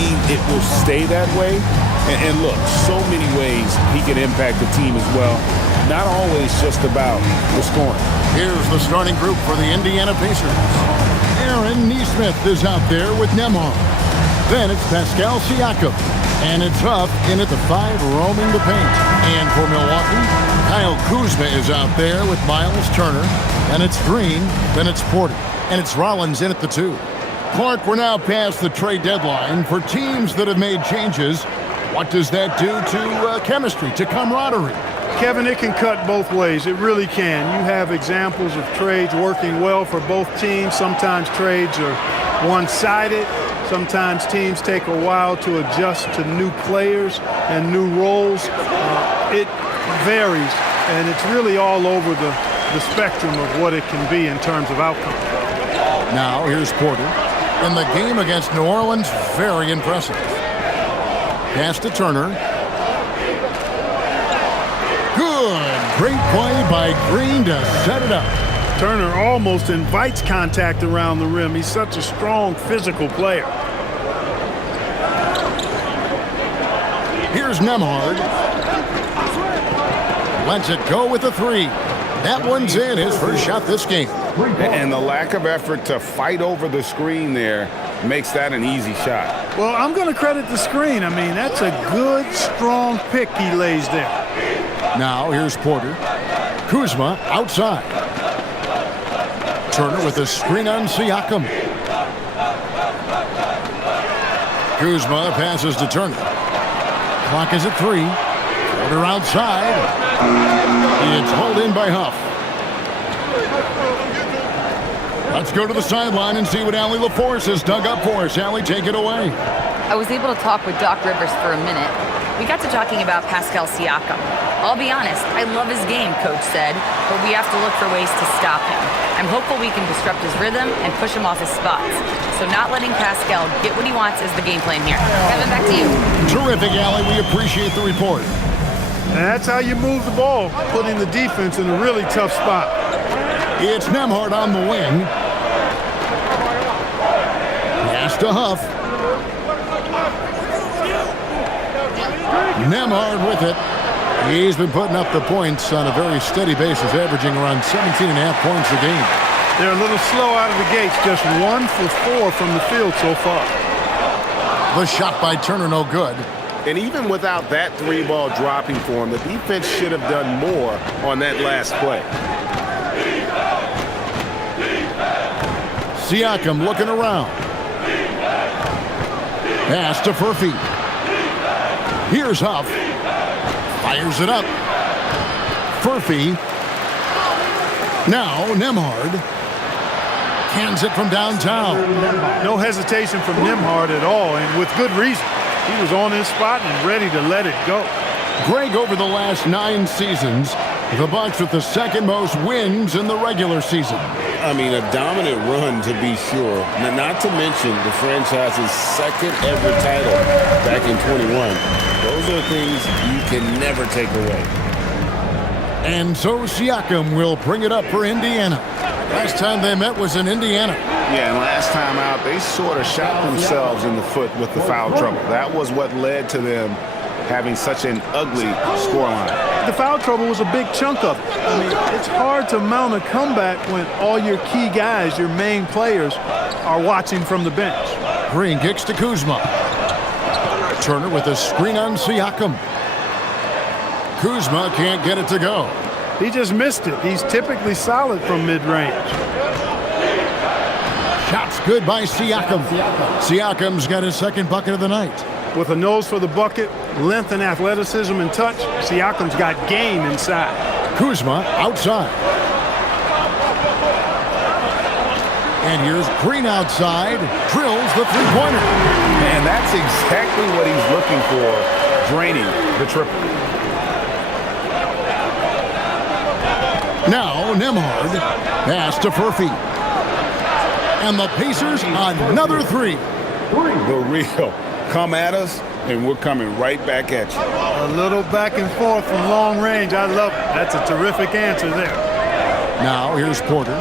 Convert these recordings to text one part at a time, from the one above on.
believe it will stay that way. And look, so many ways he can impact the team as well. Not always just about the scoring. Here's the starting group for the Indiana Pacers. Aaron Nesmith is out there with Nembhard. Then it's Pascal Siakam. And it's Huff in at the 5, roaming the paint. And for Milwaukee, Kyle Kuzma is out there with Miles Turner. And it's Green. Then it's Porter. And it's Rollins in at the 2. Clark, we're now past the trade deadline. For teams that have made changes, what does that do to chemistry, to camaraderie? Kevin, it can cut both ways. It really can. You have examples of trades working well for both teams. Sometimes trades are one-sided. Sometimes teams take a while to adjust to new players and new roles. It varies, and it's really all over the spectrum of what it can be in terms of outcome. Now here's Porter. In the game against New Orleans, very impressive. Pass to Turner. Good. Great play by Green to set it up. Turner almost invites contact around the rim. He's such a strong physical player. Here's Nembhard. Lets it go with a 3. That one's in, his first shot this game. And the lack of effort to fight over the screen there makes that an easy shot. Well, I'm going to credit the screen. I mean, that's a good, strong pick he lays there. Now here's Porter. Kuzma outside. Turner with a screen on Siakam. Kuzma passes to Turner. Clock is at 3. Porter outside. It's hauled in by Huff. Let's go to the sideline and see what Allie LaForce has dug up for us. Allie, take it away. I was able to talk with Doc Rivers for a minute. We got to talking about Pascal Siakam. I'll be honest, I love his game, Coach said, but we have to look for ways to stop him. I'm hopeful we can disrupt his rhythm and push him off his spots. So not letting Pascal get what he wants is the game plan here. Kevin, back to you. Terrific, Allie. We appreciate the report. And that's how you move the ball, putting the defense in a really tough spot. It's Nembhard on the wing. Pass to Huff. Nembhard with it. He's been putting up the points on a very steady basis, averaging around 17.5 points a game. They're a little slow out of the gates, just 1 for 4 from the field so far. The shot by Turner, no good. And even without that 3-ball dropping for him, the defense should have done more on that last play. Siakam looking around. Pass to Furphy. Here's Huff. Fires it up. Furphy. Now Nembhard. Cans it from downtown. No hesitation from Nembhard at all, and with good reason. He was on his spot and ready to let it go. Greg, over the last 9 seasons, the Bucks with the second most wins in the regular season. I mean, a dominant run to be sure. Now, not to mention the franchise's second ever title back in 21. Those are things you can never take away. And so Siakam will bring it up for Indiana. Last time they met was in Indiana. Yeah, and last time out, they sort of shot themselves in the foot with the foul trouble. That was what led to them having such an ugly scoreline. The foul trouble was a big chunk of it. I mean, it's hard to mount a comeback when all your key guys, your main players, are watching from the bench. Green kicks to Kuzma. Turner with a screen on Siakam. Kuzma can't get it to go. He just missed it. He's typically solid from mid-range. Shots good by Siakam. Siakam's got his second bucket of the night. With a nose for the bucket, length and athleticism and touch, Siakam's got game inside. Kuzma outside. And here's Green outside. Drills the three-pointer. And that's exactly what he's looking for, draining the triple. Now Nembhard. Pass to Furphy. And the Pacers another 3. The real. Come at us, and we're coming right back at you. A little back and forth from long range. I love it. That's a terrific answer there. Now here's Porter.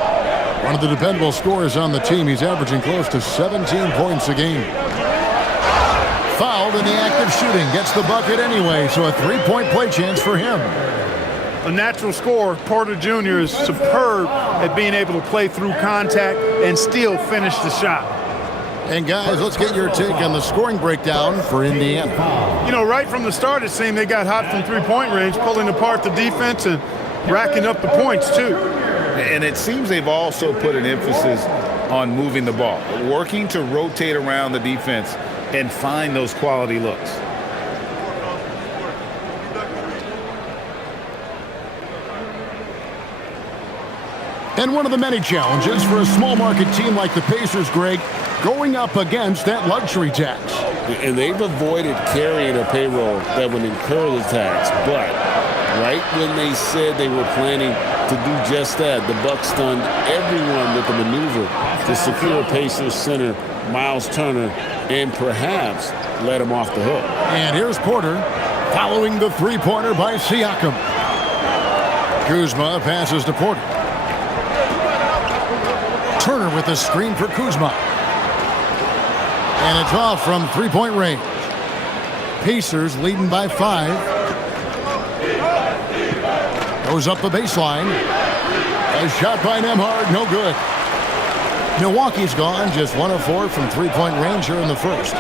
One of the dependable scorers on the team. He's averaging close to 17 points a game. fouled in the act of shooting. Gets the bucket anyway, so a three-point play chance for him. A natural scorer, Porter Jr. is superb at being able to play through contact and still finish the shot. And guys, let's get your take on the scoring breakdown for Indiana. You know, right from the start, it seemed they got hot from three-point range, pulling apart the defense and racking up the points, too. And it seems they've also put an emphasis on moving the ball, working to rotate around the defense and find those quality looks. And one of the many challenges for a small market team like the Pacers, Greg, going up against that luxury tax. And they've avoided carrying a payroll that would incur the tax. But right when they said they were planning to do just that, the Bucks stunned everyone with the maneuver to secure Pacers center Miles Turner and perhaps let him off the hook. And here's Porter following the three-pointer by Siakam. Kuzma passes to Porter. Turner with the screen for Kuzma. And it's off from three-point range. Pacers leading by 5. Goes up the baseline. A shot by Nembhard, no good. Milwaukee's gone just 1 of 4 from three-point range here in the first.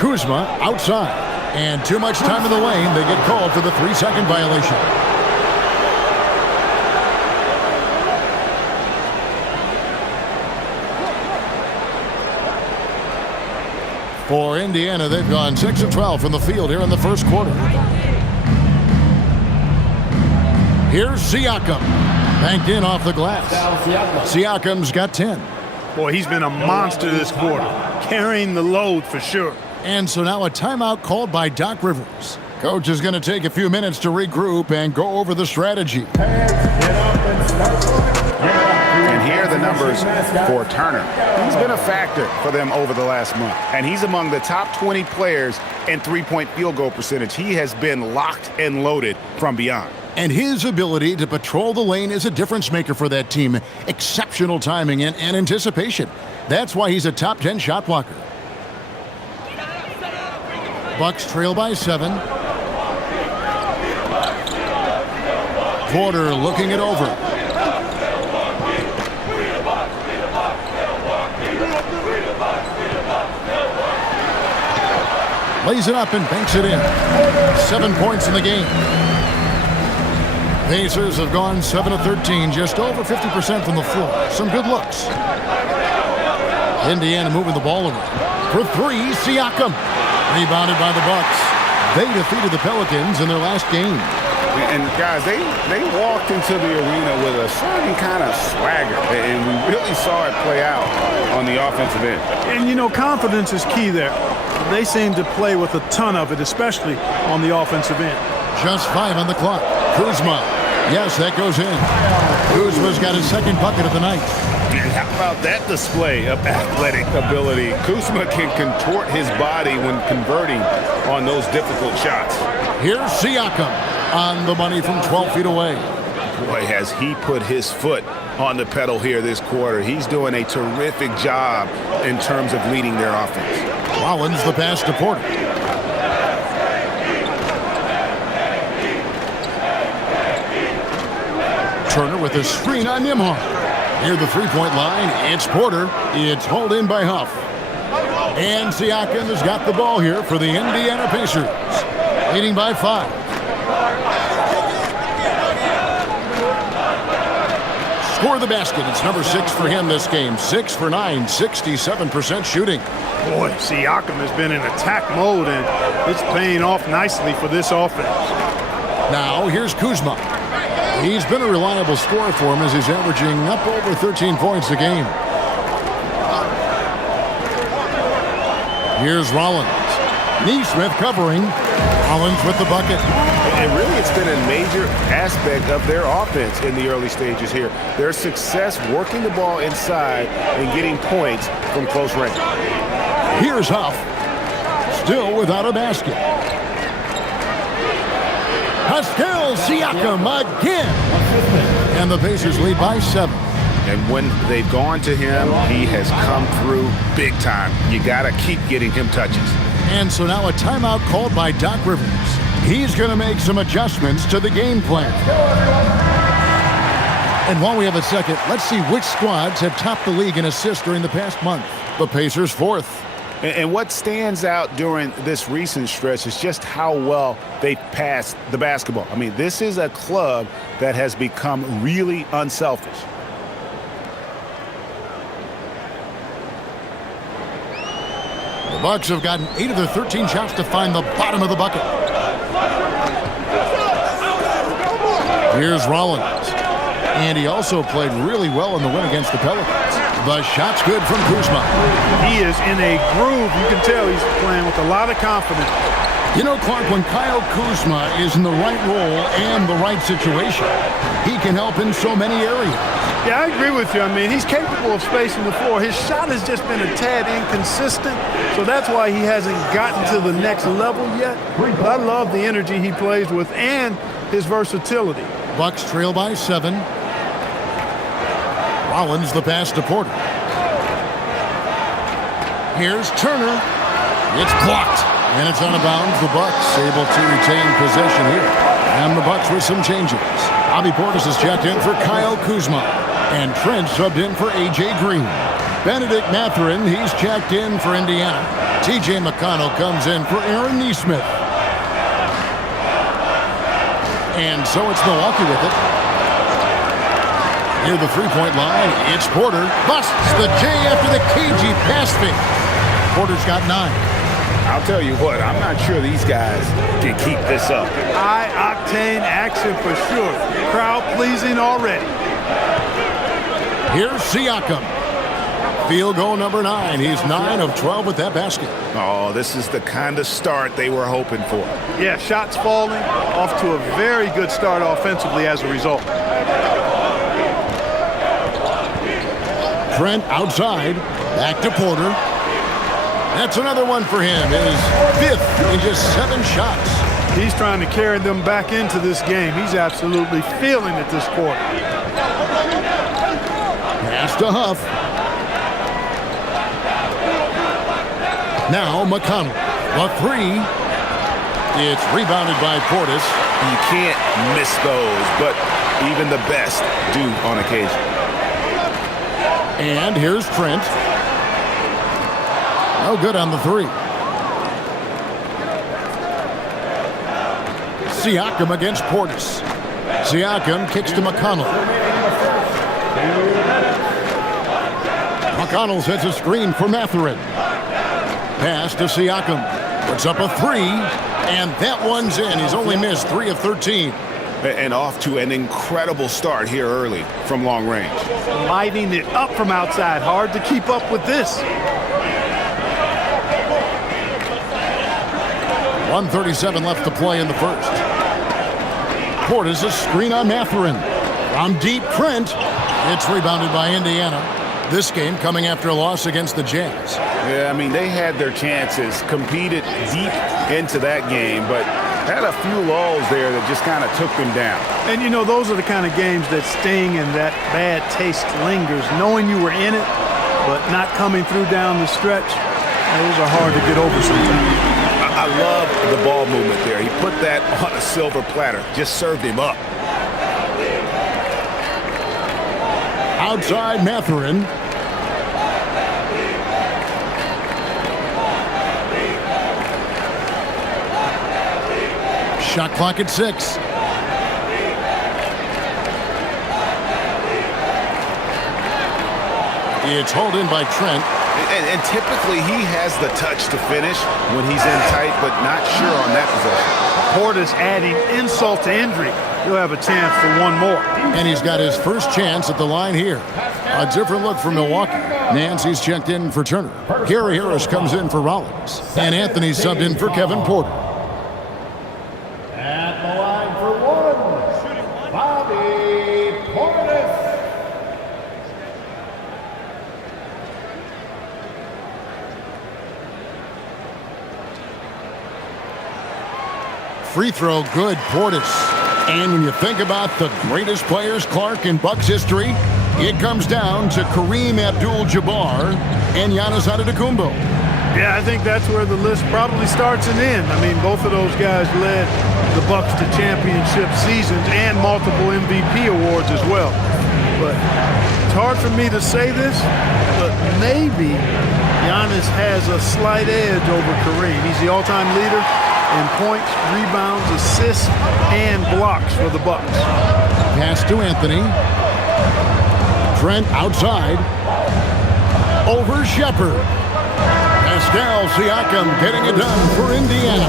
Kuzma outside. And too much time in the lane. They get called for the 3-second violation. For Indiana, they've gone 6 of 12 from the field here in the first quarter. Here's Siakam. Banked in off the glass. Siakam's got 10. Boy, he's been a monster this quarter, carrying the load for sure. And so now a timeout called by Doc Rivers. Coach is going to take a few minutes to regroup and go over the strategy. And here are the numbers for Turner. He's been a factor for them over the last month. And he's among the top 20 players in three-point field goal percentage. He has been locked and loaded from beyond. And his ability to patrol the lane is a difference maker for that team. Exceptional timing and anticipation. That's why he's a top 10 shot blocker. Bucks trail by 7. Porter looking it over. Lays it up and banks it in. 7 points in the game. Pacers have gone 7 of 13, just over 50% from the floor. Some good looks. Indiana moving the ball around. For 3, Siakam. Rebounded by the Bucks. They defeated the Pelicans in their last game. And guys, they walked into the arena with a certain kind of swagger, and we really saw it play out on the offensive end. And, you know, confidence is key there. They seem to play with a ton of it, especially on the offensive end. Just 5 on the clock. Kuzma. Yes, that goes in. Kuzma's got his second bucket of the night. And how about that display of athletic ability? Kuzma can contort his body when converting on those difficult shots. Here's Siakam on the money from 12 feet away. Boy, has he put his foot on the pedal here this quarter. He's doing a terrific job in terms of leading their offense. Rollins the pass to Porter. Turner with a screen on Nembhard. Near the three-point line, it's Porter. It's hauled in by Huff. And Siakam has got the ball here for the Indiana Pacers. Leading by 5. Score the basket. It's number 6 for him this game. 6 for 9, 67% shooting. Boy, Siakam has been in attack mode, and it's paying off nicely for this offense. Now, here's Kuzma. He's been a reliable scorer for him as he's averaging up over 13 points a game. Here's Rollins. Neesmith covering. Rollins with the bucket. And really, it's been a major aspect of their offense in the early stages here. Their success working the ball inside and getting points from close range. Here's Huff. Still without a basket. Pascal Siakam again. And the Pacers lead by 7. And when they've gone to him, he has come through big time. You got to keep getting him touches. And so now a timeout called by Doc Rivers. He's going to make some adjustments to the game plan. And while we have a second, let's see which squads have topped the league in assists during the past month. The Pacers 4th. And what stands out during this recent stretch is just how well they passed the basketball. I mean, this is a club that has become really unselfish. The Bucks have gotten 8 of their 13 shots to find the bottom of the bucket. Here's Rollins. And he also played really well in the win against the Pelicans. The shot's good from Kuzma. He is in a groove. You can tell he's playing with a lot of confidence. You know, Clark, when Kyle Kuzma is in the right role and the right situation, he can help in so many areas. Yeah, I agree with you. I mean, he's capable of spacing the floor. His shot has just been a tad inconsistent, so that's why he hasn't gotten to the next level yet. But I love the energy he plays with and his versatility. Bucks trail by 7. Rollins the pass to Porter. Here's Turner. It's blocked. And it's out of bounds. The Bucks able to retain possession here. And the Bucks with some changes. Bobby Portis is checked in for Kyle Kuzma. And Trent subbed in for A.J. Green. Benedict Mathurin, he's checked in for Indiana. T.J. McConnell comes in for Aaron Nesmith. And so it's Milwaukee with it. Near the three-point line, it's Porter. Busts the J after the cagey pass fake. Porter's got 9. I'll tell you what, I'm not sure these guys can keep this up. High-octane action for sure. Crowd-pleasing already. Here's Siakam. Field goal number 9. He's 9 of 12 with that basket. Oh, this is the kind of start they were hoping for. Yeah, shots falling. Off to a very good start offensively as a result. Trent outside. Back to Porter. That's another one for him. His 5th in just 7 shots. He's trying to carry them back into this game. He's absolutely feeling it this quarter. Pass to Huff. Now McConnell. A 3. It's rebounded by Portis. You can't miss those, but even the best do on occasion. And here's Trent. No good on the 3. Siakam against Portis. Siakam kicks to McConnell. McConnell sets a screen for Mathurin. Pass to Siakam. Puts up a 3, and that one's in. He's only missed 3 of 13. And off to an incredible start here early from long range. Lighting it up from outside. Hard to keep up with this. 1:37 left to play in the first. Portis a screen on Mathurin. From deep, Trent. It's rebounded by Indiana. This game coming after a loss against the Jazz. Yeah, I mean, they had their chances, competed deep into that game, but had a few lulls there that just kind of took them down. And, you know, those are the kind of games that sting and that bad taste lingers. Knowing you were in it, but not coming through down the stretch, those are hard to get over sometimes. I love the ball movement there. He put that on a silver platter, just served him up. Outside Mathurin. Shot clock at 6. It's hauled in by Trent. And typically he has the touch to finish when he's in tight, but not sure on that possession. Portis adding insult to injury. He'll have a chance for one more. And he's got his first chance at the line here. A different look for Milwaukee. Nancy's checked in for Turner. Gary Harris comes in for Rollins. And Anthony subbed in for Kevin Porter. At the line for 1, shooting Bobby Portis. Free throw good, Portis. And when you think about the greatest players, Clark, in Bucks history, It comes down to Kareem Abdul-Jabbar and Giannis Antetokounmpo. Yeah, I think that's where the list probably starts and ends. I mean, both of those guys led the Bucks to championship seasons and multiple MVP awards as well. But it's hard for me to say this, but maybe Giannis has a slight edge over Kareem. He's the all-time leader in points, rebounds, assists, and blocks for the Bucks. Pass to Anthony. Trent outside. Over Shepherd. Pascal Siakam getting it done for Indiana.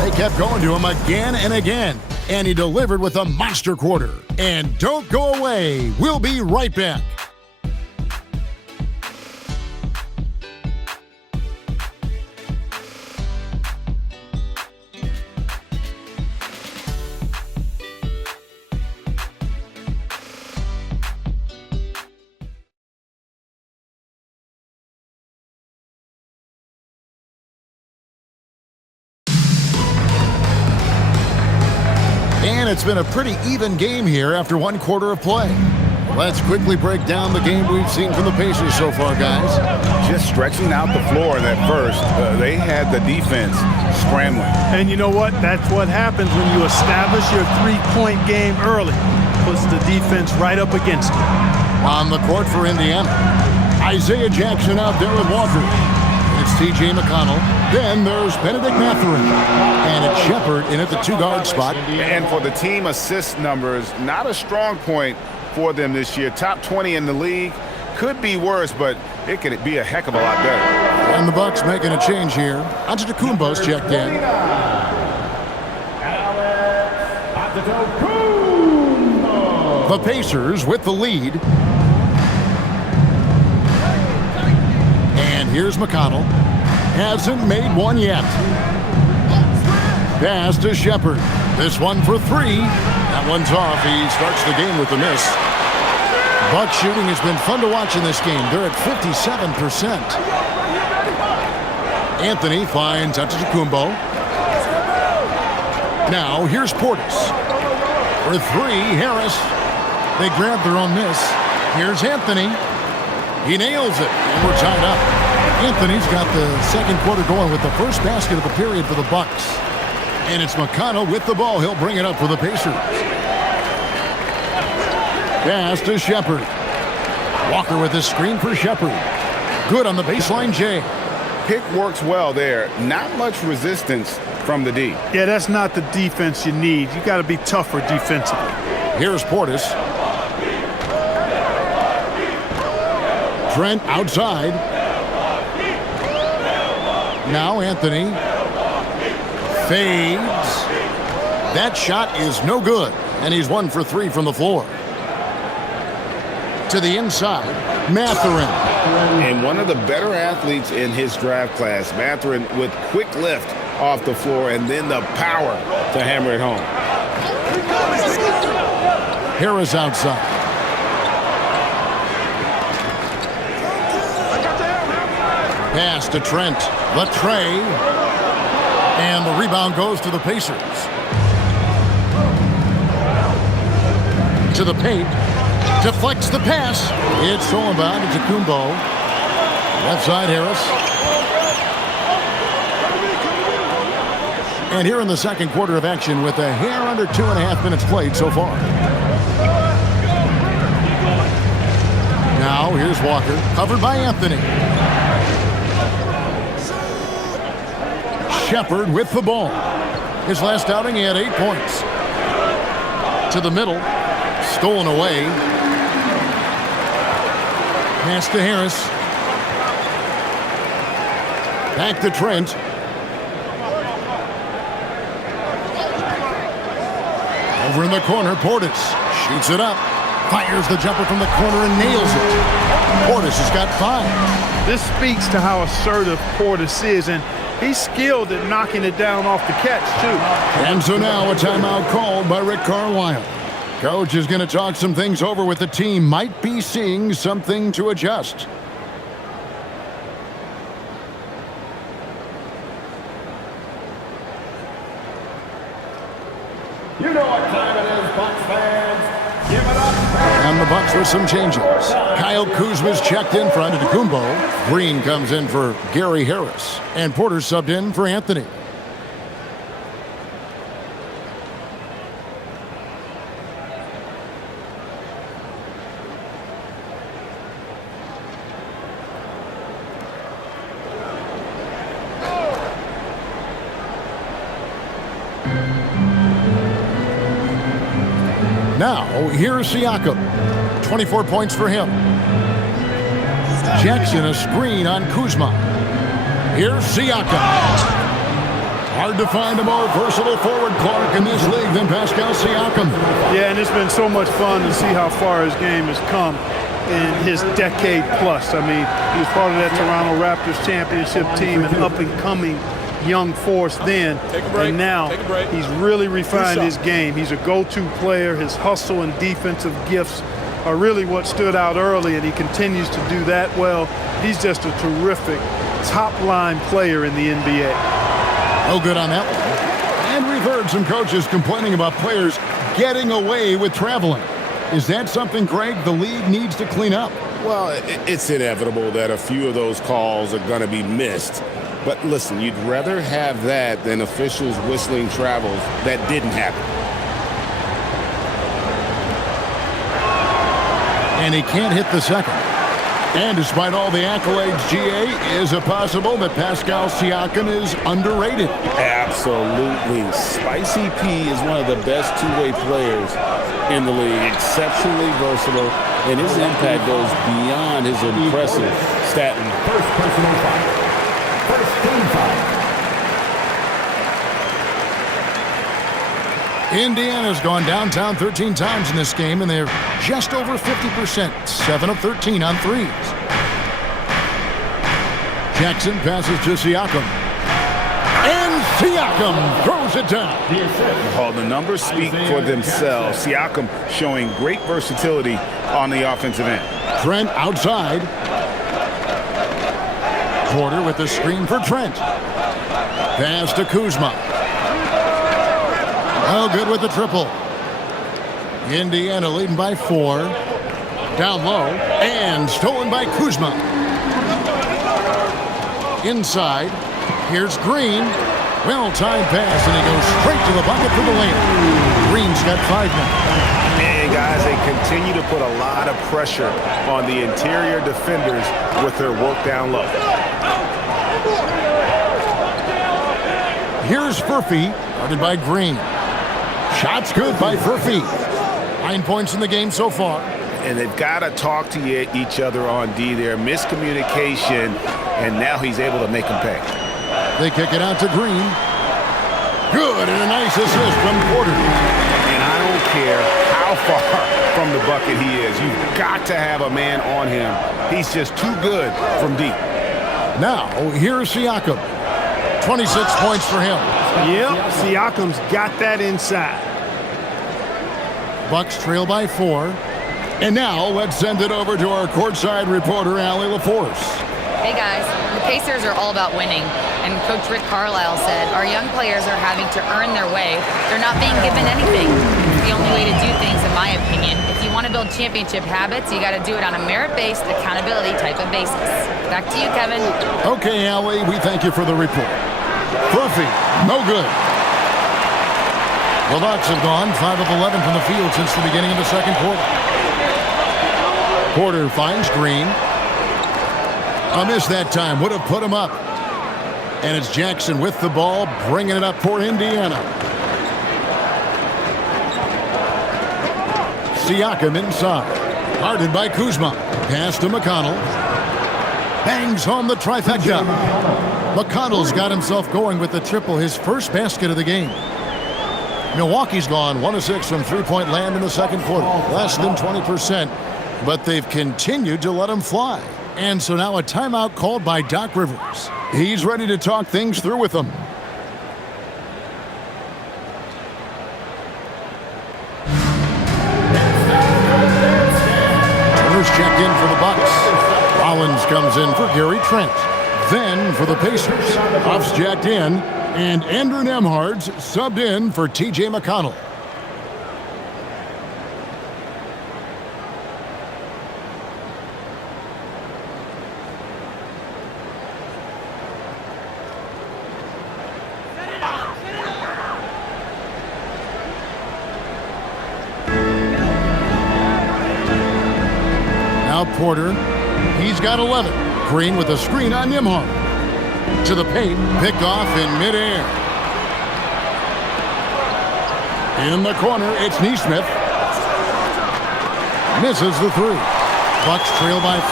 They kept going to him again and again, and he delivered with a monster quarter. And don't go away. We'll be right back. And it's been a pretty even game here after one quarter of play. Let's quickly break down the game we've seen from the Pacers so far, guys. Just stretching out the floor at first. They had the defense scrambling. And you know what? That's what happens when you establish your three-point game early. Puts the defense right up against it. On the court for Indiana, Isaiah Jackson out there with Walker. It's T.J. McConnell. Then there's Benedict Mathurin. And it's Shepherd in at the two-guard spot. And for the team assist numbers, not a strong point for them this year. Top 20 in the league. Could be worse, but it could be a heck of a lot better. And the Bucks making a change here. Antetokounmpo's checked in. The Pacers with the lead. And here's McConnell. Hasn't made one yet. Pass to Shepherd. This one for three. That one's off. He starts the game with a miss. Buck shooting has been fun to watch in this game. They're at 57%. Anthony finds Antetokounmpo. Now here's Portis. For three, Harris. They grab their own miss. Here's Anthony. He nails it, and we're tied up. Anthony's got the second quarter going with the first basket of the period for the Bucks. And it's McConnell with the ball. He'll bring it up for the Pacers. Pass to Shepherd. Walker with a screen for Shepherd. Good on the baseline, Jay. Pick works well there. Not much resistance from the D. Yeah, that's not the defense you need. You got to be tougher defensively. Here's Portis. Trent outside. Now Anthony fades. That shot is no good, and he's 1 for 3 from the floor. To the inside, Mathurin. And one of the better athletes in his draft class, Mathurin, with quick lift off the floor and then the power to hammer it home. Harris outside. Pass to Trent. Latre. And the rebound goes to the Pacers. To the paint. Deflects the pass. It's thrown by Antetokounmpo. Left side, Harris. And here in the second quarter of action with a hair under 2.5 minutes played so far. Now here's Walker, covered by Anthony. Shepherd with the ball. His last outing, he had 8 points. To the middle. Stolen away. Pass to Harris. Back to Trent. Over in the corner, Portis shoots it up. Fires the jumper from the corner and nails it. Portis has got 5. This speaks to how assertive Portis is, and he's skilled at knocking it down off the catch, too. And so now a timeout called by Rick Carlisle. Coach is going to talk some things over with the team. Might be seeing something to adjust. You know what time it is, Bucks fans. Give it up And the Bucks with some changes. Kyle Kuzma's checked in for Antetokounmpo. Green comes in for Gary Harris. And Porter subbed in for Anthony. Now, here's Siakam. 24 points for him. Jackson a screen on Kuzma. Here's Siakam. Hard to find a more versatile forward, Clark, in this league than Pascal Siakam. Yeah, and it's been so much fun to see how far his game has come in his decade plus. I mean, he was part of that Toronto Raptors championship team, an up-and-coming young force then, and now he's really refined his game. He's a go-to player. His hustle and defensive gifts are really what stood out early, and he continues to do that well. He's just a terrific top-line player in the NBA. No good on that one. And we've heard some coaches complaining about players getting away with traveling. Is that something, Greg, the league needs to clean up? Well, it's inevitable that a few of those calls are going to be missed. But listen, you'd rather have that than officials whistling travels that didn't happen. And he can't hit the second. And despite all the accolades, GA, is it possible that Pascal Siakam is underrated? Absolutely. Spicy P is one of the best two-way players in the league. Exceptionally versatile, and his impact goes beyond his impressive stat line. First personal foul. First team foul. Indiana's gone downtown 13 times in this game, and they're just over 50%, 7 of 13 on threes. Jackson passes to Siakam. And Siakam throws it down. Well, the numbers speak for themselves. Siakam showing great versatility on the offensive end. Trent outside. Porter with the screen for Trent. Pass to Kuzma. Oh, good with the triple. Indiana leading by 4. Down low. And stolen by Kuzma. Inside. Here's Green. Well-timed pass, and he goes straight to the bucket for the layup. Green's got 5 now. And guys, they continue to put a lot of pressure on the interior defenders with their work down low. Here's Furphy, guarded by Green. Shots good by Furphy. 9 points in the game so far. And they've got to talk to each other on D there. Miscommunication, and now he's able to make them pay. They kick it out to Green. Good, and a nice assist from Porter. And I don't care how far from the bucket he is. You've got to have a man on him. He's just too good from deep. Now, here's Siakam. 26 points for him. Yep, Siakam's got that inside. Bucks trail by 4. And now, let's send it over to our courtside reporter, Allie LaForce. Hey guys, the Pacers are all about winning, and Coach Rick Carlisle said our young players are having to earn their way. They're not being given anything. It's the only way to do things, in my opinion. If you want to build championship habits, you got to do it on a merit-based, accountability type of basis. Back to you, Kevin. Okay, Allie, we thank you for the report. Furphy, no good. The Bucks have gone 5 of 11 from the field since the beginning of the second quarter. Porter finds Green. A miss that time. Would have put him up. And it's Jackson with the ball, bringing it up for Indiana. Siakam inside. Guarded by Kuzma. Pass to McConnell. Bangs home the trifecta. McConnell's got himself going with the triple, his first basket of the game. Milwaukee's gone 1 of 6 from three-point land in the second quarter. Less than 20%. But they've continued to let him fly. And so now a timeout called by Doc Rivers. He's ready to talk things through with them. Turner's checked in for the Bucks. Rollins comes in for Gary Trent. Then for the Pacers, Huff's jacked in, and Andrew Nembhard's subbed in for T.J. McConnell. Now Porter. He's got 11. Green with a screen on Nembhard. To the paint. Picked off in midair. In the corner, it's Nesmith. Misses the three. Bucks trail by 5.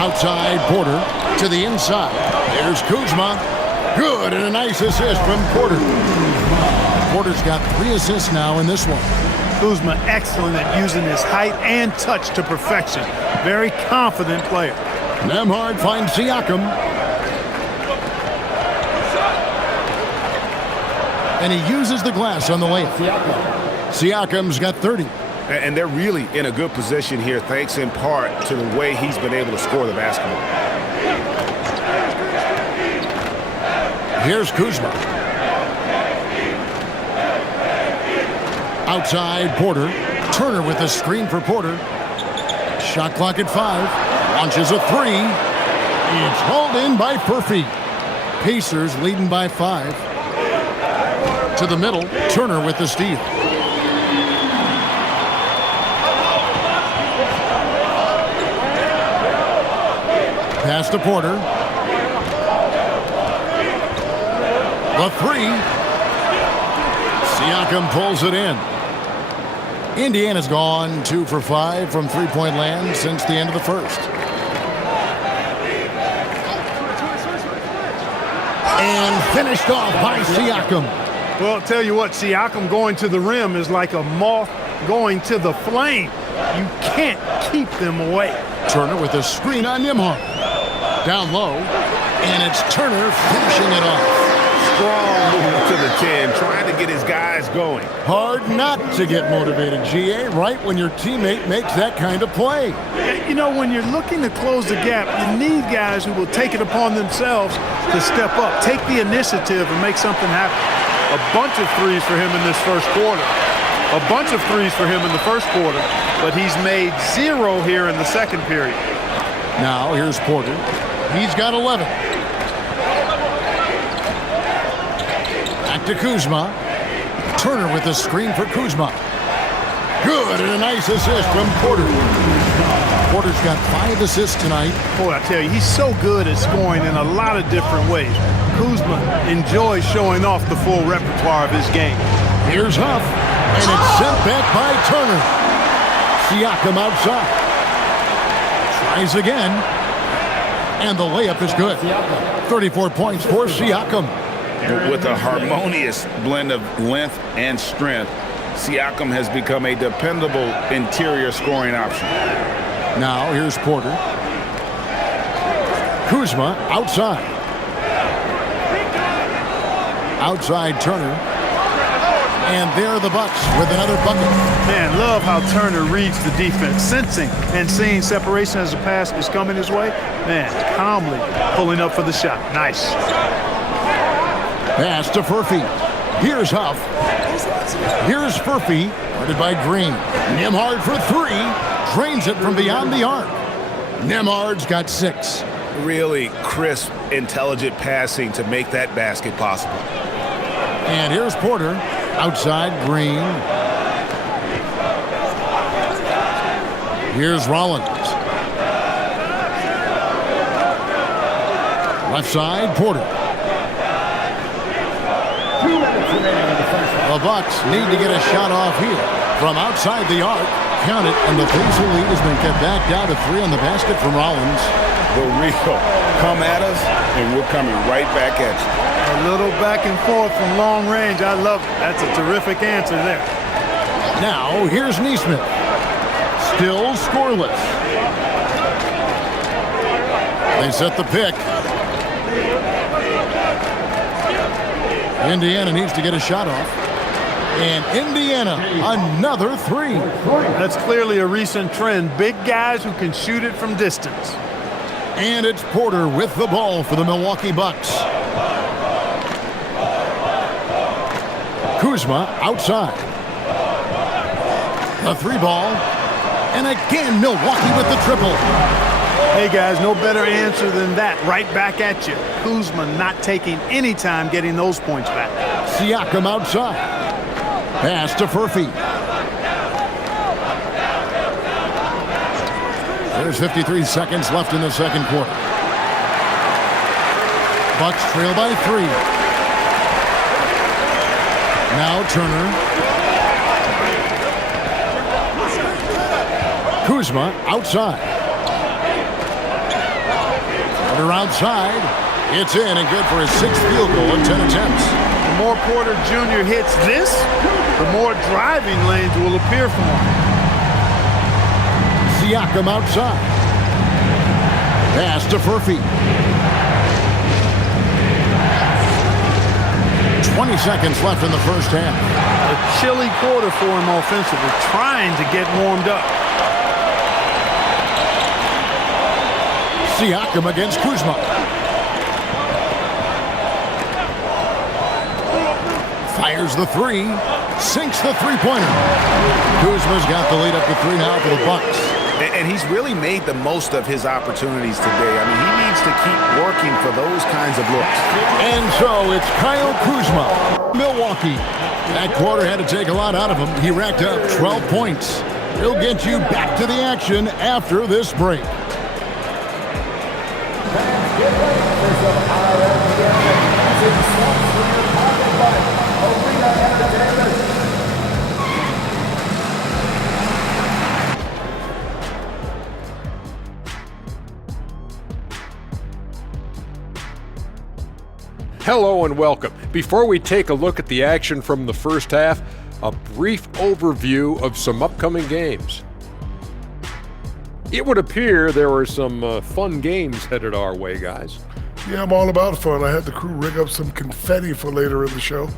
Outside Porter to the inside. There's Kuzma. Good, and a nice assist from Porter. Porter's got 3 assists now in this one. Kuzma excellent at using his height and touch to perfection. Very confident player. Nembhard finds Siakam. And he uses the glass on the layup. Siakam's got 30. And they're really in a good position here, thanks in part to the way he's been able to score the basketball. Here's Kuzma. Outside Porter. Turner with a screen for Porter. Shot clock at 5. Launches a 3. It's hauled in by Furphy. Pacers leading by 5. To the middle. Turner with the steal. Pass to Porter. The 3. Siakam pulls it in. Indiana's gone 2 for 5 from three-point land since the end of the first. And finished off by Siakam. Well, I'll tell you what, Siakam going to the rim is like a moth going to the flame. You can't keep them away. Turner with a screen on Nembhard. Down low, and it's Turner finishing it off. Strong move to the 10, trying to get his guys going. Hard not to get motivated, GA, right when your teammate makes that kind of play. You know, when you're looking to close the gap, you need guys who will take it upon themselves to step up, take the initiative and make something happen. A bunch of threes for him in this first quarter. A bunch of threes for him in the first quarter, but he's made 0 here in the second period. Now here's Porter. He's got 11. Back to Kuzma. Turner with the screen for Kuzma. Good, and a nice assist from Porter. Porter's got 5 assists tonight. Boy, I tell you, he's so good at scoring in a lot of different ways. Kuzma enjoys showing off the full repertoire of his game. Here's Huff, and it's sent back by Turner. Siakam outside. Tries again. And the layup is good. 34 points for Siakam. With a harmonious blend of length and strength, Siakam has become a dependable interior scoring option. Now here's Porter. Kuzma outside. Outside Turner. And there are the Bucks with another bucket. Man, love how Turner reads the defense, sensing and seeing separation as the pass is coming his way. Man, calmly pulling up for the shot. Nice. Pass to Furphy. Here's Huff. Here's Furphy, guarded by Green. Nembhard for 3. Drains it from beyond the arc. Nembhard's got 6. Really crisp, intelligent passing to make that basket possible. And here's Porter. Outside Green. Here's Rollins. Left side, Porter. The Bucks need to get a shot off here. From outside the arc, count it, and the Pacers lead has been kept back down to 3 on the basket from Rollins. The real come at us, and we're coming right back at you. A little back and forth from long range. I love it. That's a terrific answer there. Now, here's Nesmith. Still scoreless. They set the pick. Indiana needs to get a shot off. And Indiana, another 3. That's clearly a recent trend. Big guys who can shoot it from distance. And it's Porter with the ball for the Milwaukee Bucks. Kuzma outside. The 3 ball. And again, Milwaukee with the triple. Hey, guys, no better answer than that. Right back at you. Kuzma not taking any time getting those points back. Siakam outside. Pass to Furphy. There's 53 seconds left in the second quarter. Bucks trail by 3. Now Turner. Kuzma outside. Porter outside. It's in and good for his 6th field goal in 10 attempts. The more Porter Jr. hits this, the more driving lanes will appear for him. Siakam outside. Pass to Furphy. 20 seconds left in the first half. A chilly quarter for him offensively, trying to get warmed up. Siakam against Kuzma. Fires the 3. Sinks the three-pointer. Kuzma's got the lead up to 3 now for the Bucks. And he's really made the most of his opportunities today. I mean, he needs to keep working for those kinds of looks. And so it's Kyle Kuzma, Milwaukee. That quarter had to take a lot out of him. He racked up 12 points. He'll get you back to the action after this break. Hello and welcome. Before we take a look at the action from the first half, a brief overview of some upcoming games. It would appear there were some fun games headed our way, guys. Yeah, I'm all about fun. I had the crew rig up some confetti for later in the show.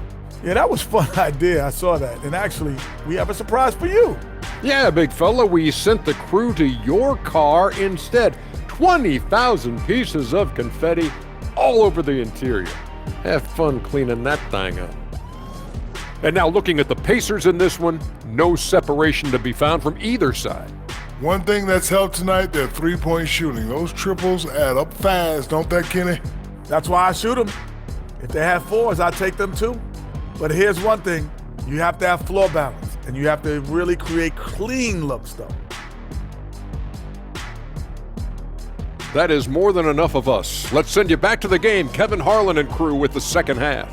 Yeah, that was a fun idea. I saw that. And actually, we have a surprise for you. Yeah, big fella, we sent the crew to your car instead. 20,000 pieces of confetti all over the interior. Have fun cleaning that thing up. And now looking at the Pacers in this one, no separation to be found from either side. One thing that's helped tonight, their three-point shooting. Those triples add up fast, don't they, Kenny? That's why I shoot them. If they have 4s, I take them too. But here's one thing. You have to have floor balance, and you have to really create clean looks, though. That is more than enough of us. Let's send you back to the game. Kevin Harlan and crew with the second half.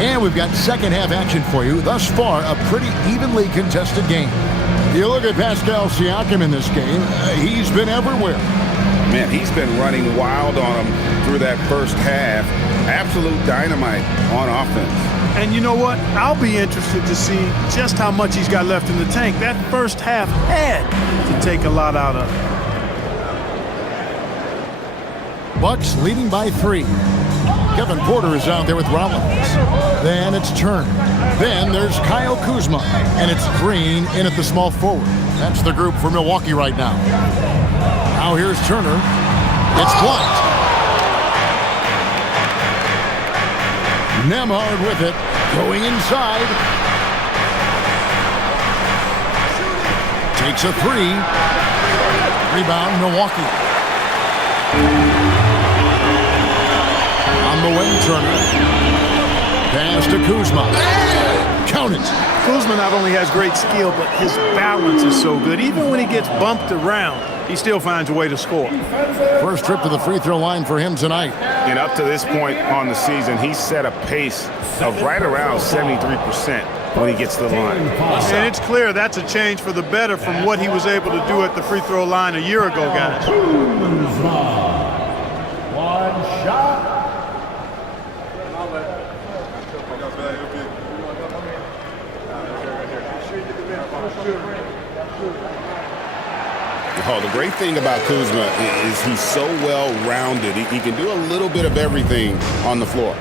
And we've got second half action for you. Thus far, a pretty evenly contested game. You look at Pascal Siakam in this game, he's been everywhere. Man, he's been running wild on him through that first half. Absolute dynamite on offense. And you know what? I'll be interested to see just how much he's got left in the tank. That first half had to take a lot out of him. Bucks leading by 3. Kevin Porter is out there with Rollins. Then it's Turner. Then there's Kyle Kuzma. And it's Green in at the small forward. That's the group for Milwaukee right now. Now here's Turner. It's blocked. Nembhard with it. Going inside. Takes a 3. Rebound, Milwaukee. On the wing, Turner. Pass to Kuzma. Count it. Kuzma not only has great skill, but his balance is so good. Even when he gets bumped around, he still finds a way to score. First trip to the free throw line for him tonight. And up to this point on the season, he's set a pace of right around 73% when he gets to the line. And it's clear that's a change for the better from what he was able to do at the free throw line a year ago, guys. One shot. Oh, the great thing about Kuzma is he's so well-rounded. He can do a little bit of everything on the floor.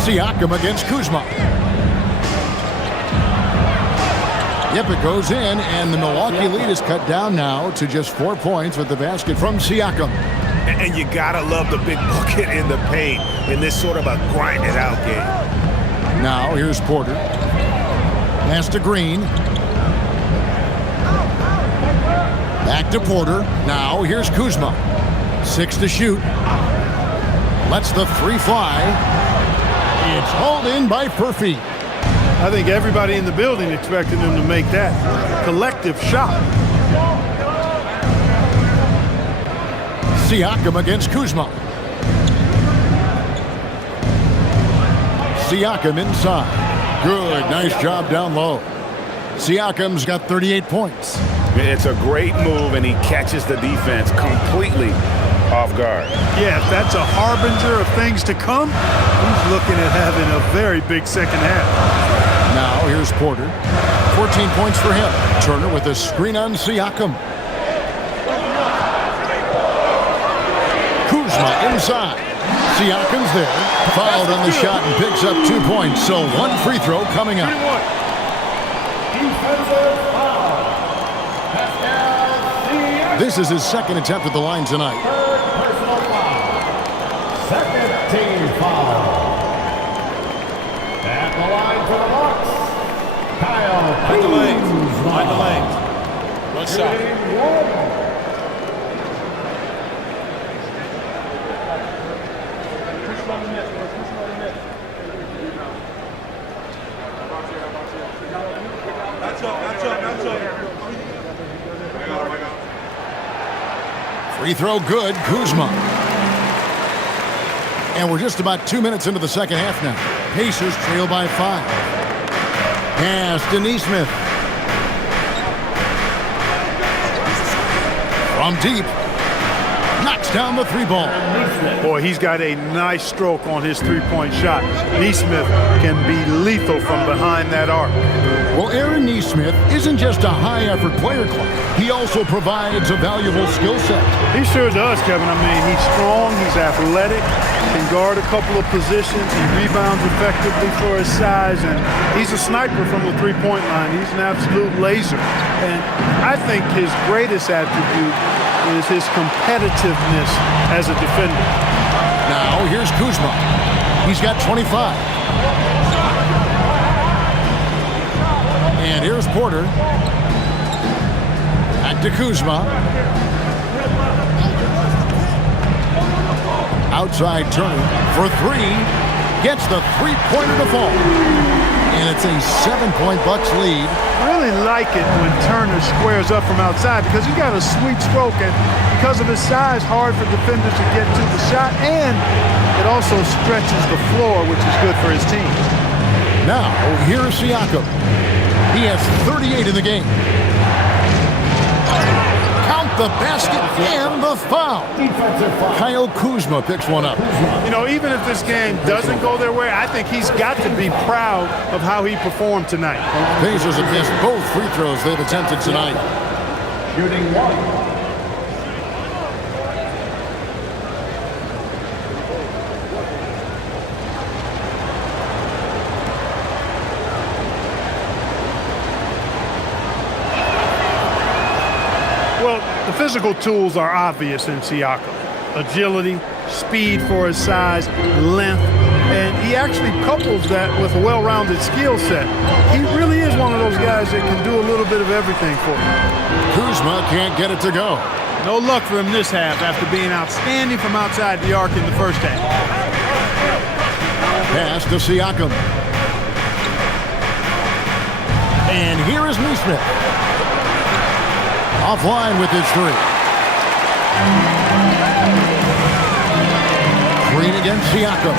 Siakam against Kuzma. Yep, it goes in, and the Milwaukee lead is cut down now to just 4 points with the basket from Siakam. And you gotta love the big bucket in the paint in this sort of a grind-it-out game. Now here's Porter. Pass to Green. Back to Porter. Now here's Kuzma. 6 to shoot. Lets the three fly. It's hauled in by Furphy. I think everybody in the building expected him to make that collective shot. Siakam against Kuzma. Siakam inside. Good, nice job down low. Siakam's got 38 points. It's a great move, and he catches the defense completely off guard. Yeah, if that's a harbinger of things to come, he's looking at having a very big second half. Now here's Porter. 14 points for him. Turner with a screen on Siakam. Kuzma inside. Siakam's there. Fouled on the shot and picks up 2 points. So one free throw coming up. This is his second attempt at the line tonight. Second team foul. At the line for the Bucks, Kyle Kuzma. Mind the lanes. One shot. Free throw good, Kuzma. And we're just about 2 minutes into the second half now. Pacers trail by 5. Pass to Neesmith. From deep. Knocks down the three ball. Boy, he's got a nice stroke on his three-point shot. Neesmith can be lethal from behind that arc. Well, Aaron Neesmith isn't just a high-effort player club. He also provides a valuable skill set. He sure does, Kevin. I mean, he's strong, he's athletic, can guard a couple of positions, he rebounds effectively for his size, and he's a sniper from the three-point line. He's an absolute laser. And I think his greatest attribute is his competitiveness as a defender. Now, here's Kuzma. He's got 25. And here's Porter. Back to Kuzma. Outside Turner for three. Gets the three-pointer to fall. And it's a 7-point Bucks lead. I really like it when Turner squares up from outside because he's got a sweet stroke, and because of his size, hard for defenders to get to the shot, and it also stretches the floor, which is good for his team. Now, here's Siakam. He has 38 in the game. Count the basket and the foul. Kyle Kuzma picks one up. You know, even if this game doesn't go their way, I think he's got to be proud of how he performed tonight. Pacers have missed both free throws they've attempted tonight. Shooting one. The physical tools are obvious in Siakam. Agility, speed for his size, length, and he actually couples that with a well-rounded skill set. He really is one of those guys that can do a little bit of everything for him. Kuzma can't get it to go. No luck for him this half after being outstanding from outside the arc in the first half. Pass to Siakam. And here is Neesmith. Offline with his three. Green against Siakam.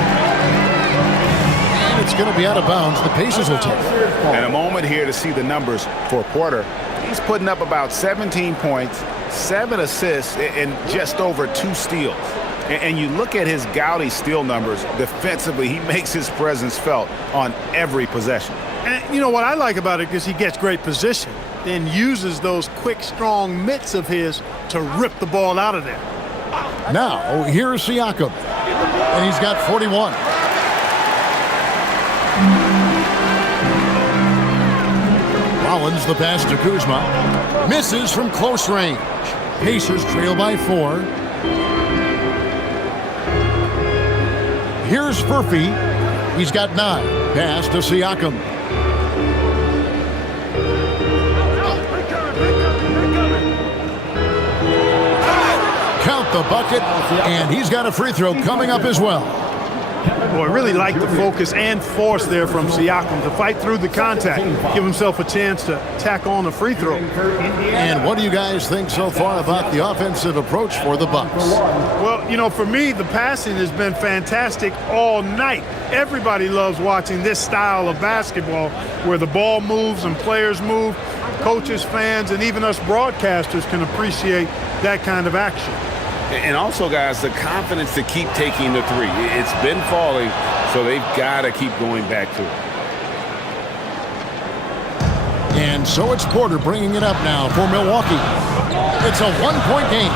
And it's going to be out of bounds. The Pacers will take it. And a moment here to see the numbers for Porter. He's putting up about 17 points, 7 assists, and just over 2 steals. And you look at his gaudy steal numbers defensively, he makes his presence felt on every possession. And you know what I like about it is he gets great position, then uses those quick, strong mitts of his to rip the ball out of there. Now, here's Siakam. And he's got 41. Rollins the pass to Kuzma. Misses from close range. Pacers trail by 4. Here's Furphy. He's got 9. Pass to Siakam. the bucket, and he's got a free throw coming up as well. Boy, really like the focus and force there from Siakam to fight through the contact, give himself a chance to tack on a free throw. And what do you guys think so far about the offensive approach for the Bucks? Well, you know, for me, the passing has been fantastic all night. Everybody loves watching this style of basketball where the ball moves and players move. Coaches, fans, and even us broadcasters can appreciate that kind of action. And also, guys, the confidence to keep taking the three. It's been falling, so they've got to keep going back to it. And so it's Porter bringing it up now for Milwaukee. It's a one-point game.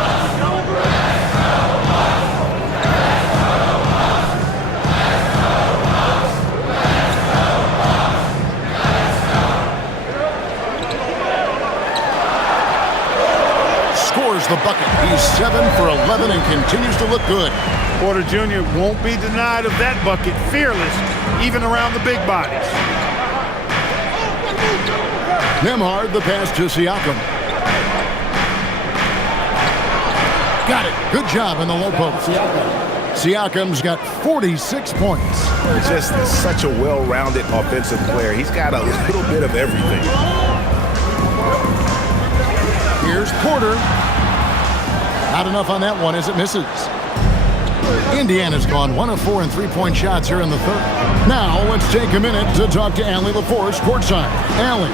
Scores the bucket. He's 7 for 11 and continues to look good. Porter Jr. won't be denied of that bucket. Fearless, even around the big bodies. Nembhard, the pass to Siakam. Got it. Good job in the low post. Siakam's got 46 points. Just such a well-rounded offensive player. He's got a little bit of everything. Here's Porter. Not enough on that one as it misses. Indiana's gone 1 of 4 in three-point shots here in the third. Now let's take a minute to talk to Allie LaForce courtside. Allie.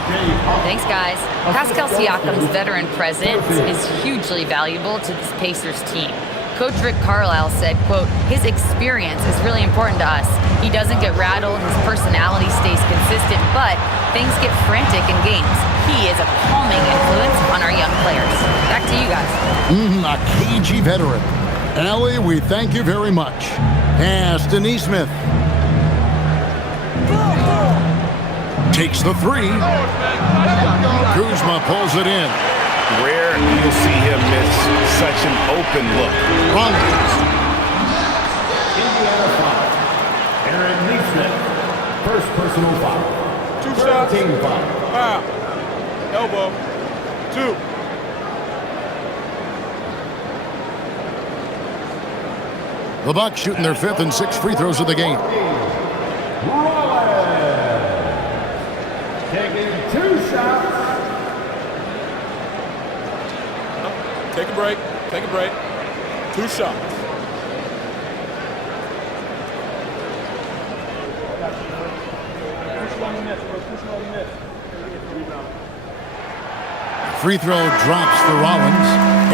Thanks, guys. Pascal Siakam's veteran presence is hugely valuable to this Pacers team. Coach Rick Carlisle said, quote, his experience is really important to us. He doesn't get rattled, his personality stays consistent, but things get frantic in games. He is a calming influence on our young players. Back to you guys. A cagey veteran. Allie, we thank you very much. Pass to Neesmith. Takes the three. Kuzma pulls it in. Rare you'll see him miss such an open look. Rollins. Indiana foul. Aaron Neesmith. First personal foul. 2 shots. Team foul. Foul. Elbow. 2. The Bucks shooting their 5th and 6th free throws of the game. Taking 2 shots. Take a break. Take a break. 2 shots. Free throw drops for Rollins.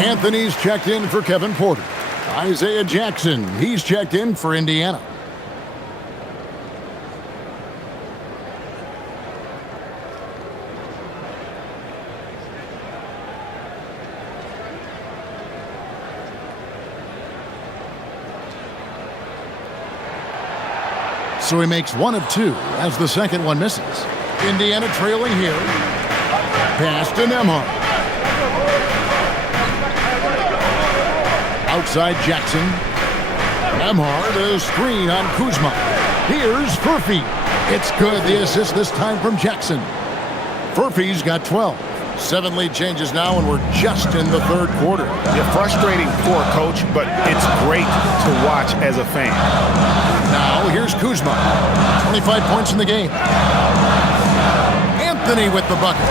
Anthony's checked in for Kevin Porter. Isaiah Jackson, he's checked in for Indiana. So he makes 1 of 2 as the second one misses. Indiana trailing here. Pass to Nembhard. Outside Jackson. Nembhard, a screen on Kuzma. Here's Furphy. It's good. The assist this time from Jackson. Furphy's got 12. 7 lead changes now, and we're just in the third quarter. Yeah, frustrating for a coach, but it's great to watch as a fan. Now here's Kuzma. 25 points in the game. Anthony with the bucket.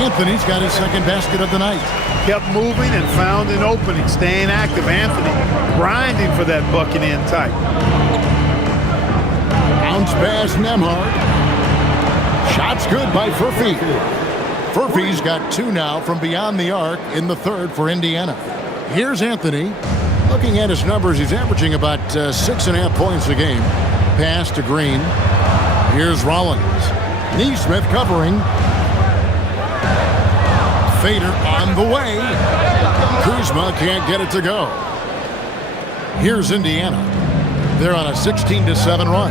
Anthony's got his second basket of the night. Kept moving and found an opening. Staying active, Anthony. Grinding for that bucket in tight. Bounce pass Nembhard. Shot's good by Furphy. Furphy's got 2 now from beyond the arc in the third for Indiana. Here's Anthony. Looking at his numbers, he's averaging about 6.5 points a game. Pass to Green. Here's Rollins. Neesmith covering. Fader on the way. Kuzma can't get it to go. Here's Indiana. They're on a 16-7 run.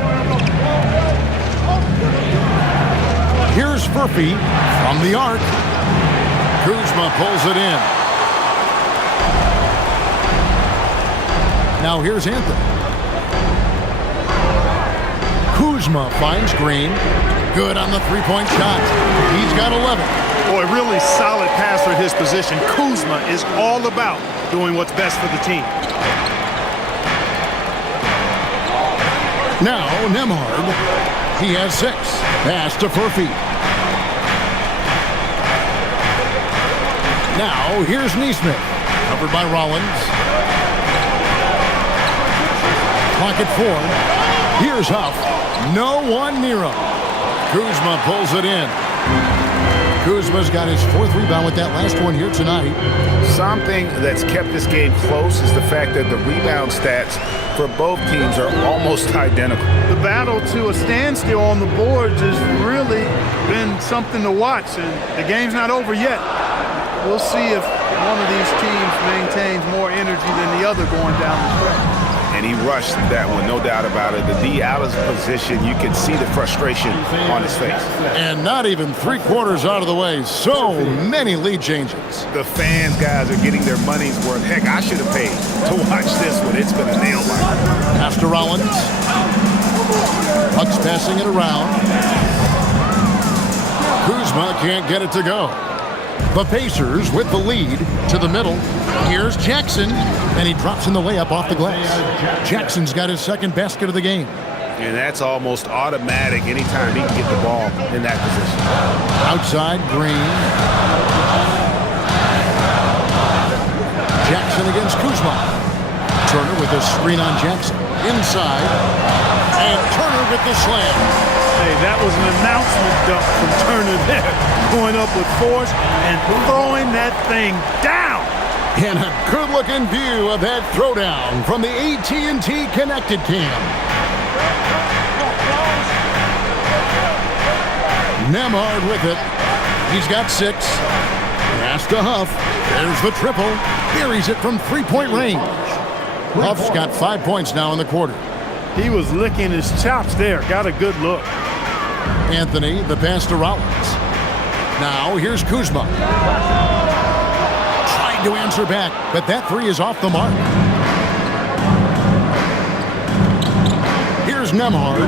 Here's Furphy from the arc. Kuzma pulls it in. Now here's Anthony. Kuzma finds Green. Good on the three-point shot. He's got 11. Boy, really solid passer at his position. Kuzma is all about doing what's best for the team. Now, Nembhard. He has 6. Pass to Furphy. Now, here's Neesmith. Covered by Rollins. Clock at 4. Here's Huff. No one near him. Kuzma pulls it in. Kuzma's got his 4th rebound with that last one here tonight. Something that's kept this game close is the fact that the rebound stats for both teams are almost identical. The battle to a standstill on the boards has really been something to watch, and the game's not over yet. We'll see if one of these teams maintains more energy than the other going down the stretch. And he rushed that one, no doubt about it. The D out of position, you can see the frustration on his face. And not even 3/4 out of the way. So many lead changes. The fans, guys, are getting their money's worth. Heck, I should have paid to watch this one. It's been a nail biter. Pass to Rollins. Bucks passing it around. Kuzma can't get it to go. The Pacers with the lead to the middle. Here's Jackson, and he drops in the layup off the glass. Jackson's got his 2nd basket of the game. And that's almost automatic anytime he can get the ball in that position. Outside, Green. Jackson against Kuzma. Turner with a screen on Jackson. Inside, and Turner with the slam. Hey, that was an announcement dunk from Turner there. Going up with force and throwing that thing down. And a good-looking view of that throwdown from the AT&T Connected Cam. Nembhard with it. He's got 6. Pass to Huff. There's the triple. Buries it from 3-point range. Huff's got 5 points now in the quarter. He was licking his chops there. Got a good look. Anthony, the pass to Rollins. Now here's Kuzma. Tried to answer back, but that 3 is off the mark. Here's Nembhard.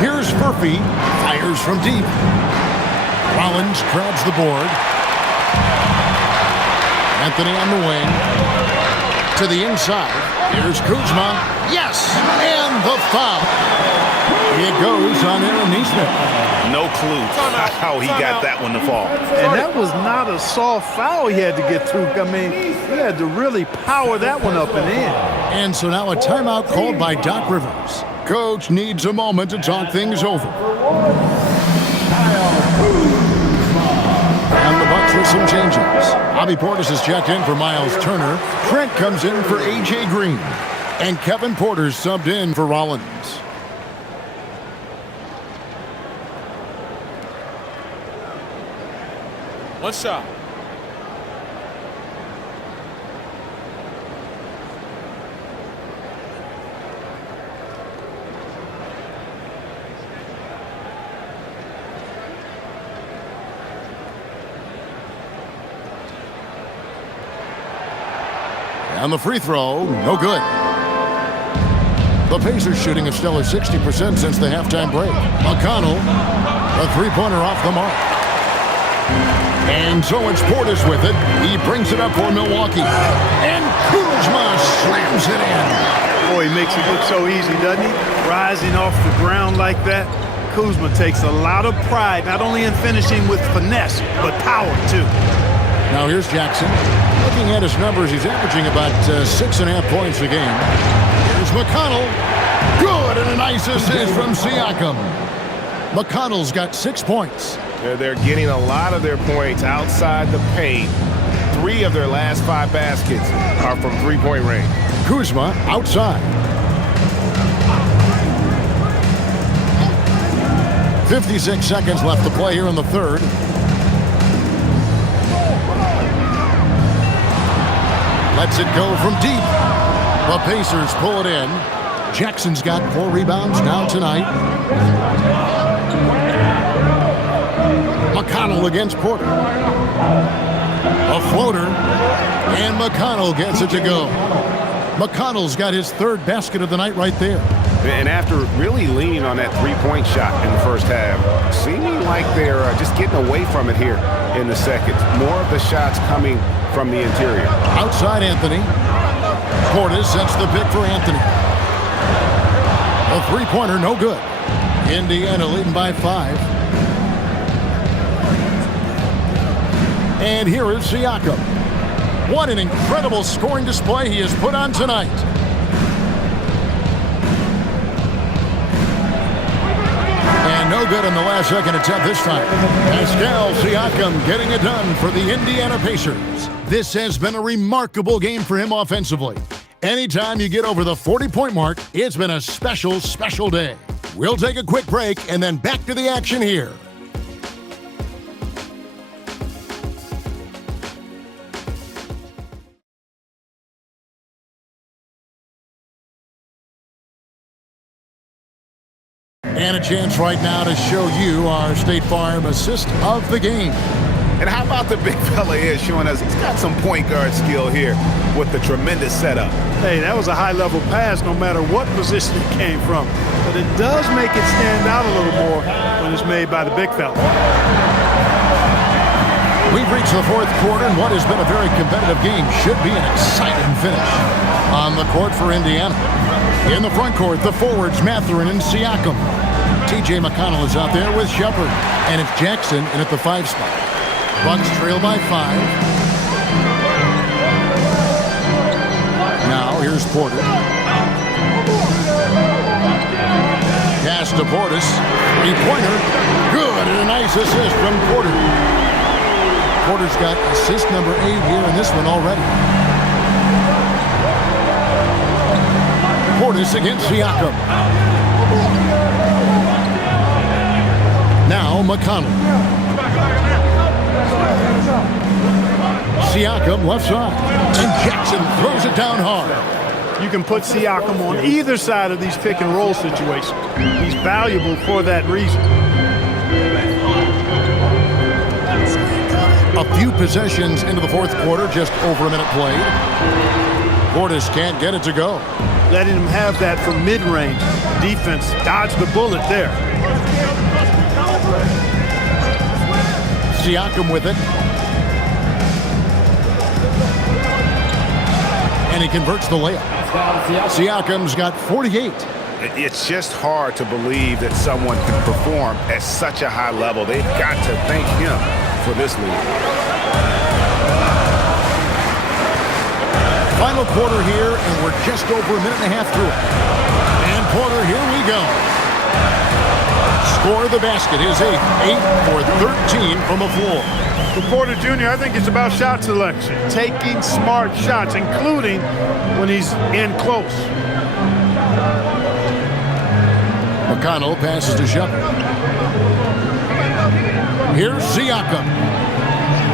Here's Furphy. Fires from deep. Rollins grabs the board. Anthony on the wing. To the inside. Here's Kuzma. Yes! And the foul. It goes on Aaron Neesmith. No clue how he got that one to fall. And that was not a soft foul he had to get through. I mean, he had to really power that one up and in. And so now a timeout called by Doc Rivers. Coach needs a moment to talk things over. And the Bucks with some changes. Bobby Portis is checked in for Miles Turner. Trent comes in for A.J. Green. And Kevin Porter's subbed in for Rollins. One shot. And the free throw, no good. The Pacers shooting a stellar 60% since the halftime break. McConnell, a three-pointer off the mark. And so it's Portis with it. He brings it up for Milwaukee. And Kuzma slams it in. Boy, he makes it look so easy, doesn't he? Rising off the ground like that. Kuzma takes a lot of pride, not only in finishing with finesse, but power, too. Now here's Jackson. Looking at his numbers, he's averaging about 6.5 points a game. Here's McConnell. Good, and a nice assist from Siakam. McConnell's got 6 points. They're getting a lot of their points outside the paint. 3 of their last 5 baskets are from three-point range. Kuzma outside. 56 seconds left to play here in the third. Lets it go from deep. The Pacers pull it in. Jackson's got 4 rebounds now tonight. McConnell against Porter. A floater. And McConnell gets it to go. McConnell's got his 3rd basket of the night right there. And after really leaning on that three-point shot in the first half, seeming like they're just getting away from it here in the second. More of the shots coming from the interior. Outside Anthony. Portis sets the pick for Anthony. A three-pointer, no good. Indiana leading by 5. And here is Siakam. What an incredible scoring display he has put on tonight. And no good on the last second attempt this time. Pascal Siakam getting it done for the Indiana Pacers. This has been a remarkable game for him offensively. Anytime you get over the 40-point mark, it's been a special, special day. We'll take a quick break and then back to the action here. And a chance right now to show you our State Farm assist of the game. And how about the big fella here showing us he's got some point guard skill here with the tremendous setup. Hey, that was a high-level pass no matter what position it came from. But it does make it stand out a little more when it's made by the big fella. We've reached the fourth quarter, and what has been a very competitive game should be an exciting finish. On the court for Indiana. In the front court, the forwards, Mathurin and Siakam. T.J. McConnell is out there with Shepard. And it's Jackson in at the 5 spot. Bucks trail by 5. Now, here's Porter. Pass to Portis. 3-pointer. Good, and a nice assist from Porter. Porter's got assist number 8 here in this one already. Portis against Siakam. Now McConnell. Siakam left side. And Jackson throws it down hard. You can put Siakam on either side of these pick and roll situations. He's valuable for that reason. A few possessions into the fourth quarter, just over a minute played. Portis can't get it to go. Letting him have that from mid-range. Defense dodged the bullet there. Siakam with it. And he converts the layup. Siakam's got 48. It's just hard to believe that someone can perform at such a high level. They've got to thank him for this lead. Final quarter here, and we're just over a minute and a half through it. And Porter, here we go. Score the basket, his 8th, 8 for 13 from the floor. For Porter Jr., I think it's about shot selection. Taking smart shots, including when he's in close. McConnell passes to Shepard. Here's Siakam.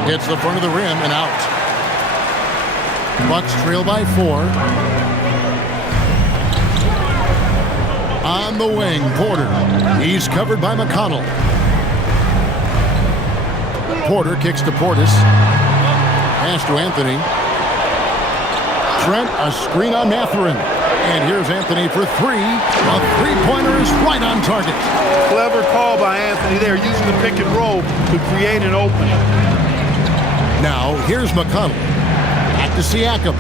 Hits the front of the rim and out. Bucks trail by 4. On the wing, Porter. He's covered by McConnell. Porter kicks to Portis. Pass to Anthony. Trent, a screen on Mathurin. And here's Anthony for 3. A three-pointer is right on target. Clever call by Anthony there, using the pick and roll to create an opening. Now, here's McConnell. Back to Siakam.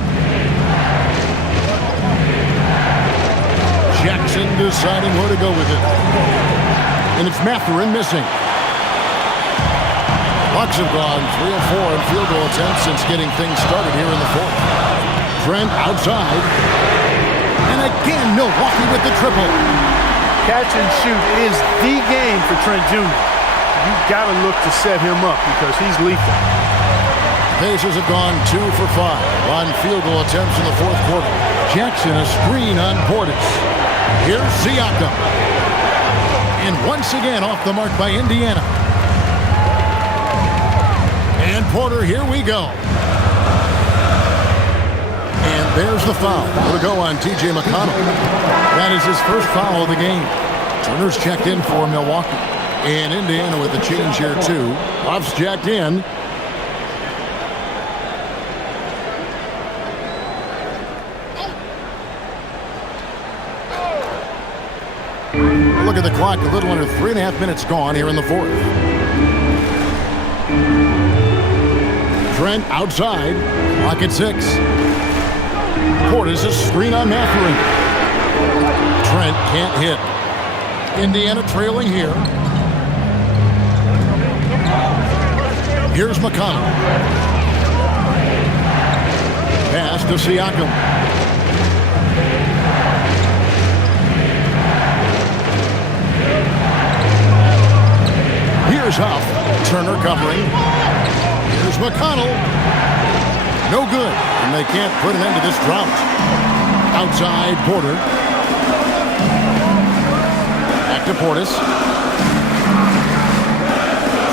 Jackson deciding where to go with it. And it's Mathurin missing. Bucks have gone 3 of 4 in field goal attempts since getting things started here in the fourth. Trent outside. And again, Milwaukee with the triple. Catch and shoot is the game for Trent Jr. You've got to look to set him up because he's lethal. Pacers have gone 2 for 5 on field goal attempts in the fourth quarter. Jackson a screen on Portis. Here's Siakam. And once again off the mark by Indiana. And Porter, here we go. And there's the foul. It'll go on T.J. McConnell. That is his first foul of the game. Turner's checked in for Milwaukee. And Indiana with the change here too. Buffs jacked in. Look at the clock, a little under 3.5 minutes gone here in the fourth. Trent outside. Lock at 6. Portis a screen on Mathurin. Trent can't hit. Indiana trailing here. Here's McConnell. Pass to Siakam. Here's Huff. Turner covering. Here's McConnell. No good. And they can't put an end to this drought. Outside Porter. Back to Portis.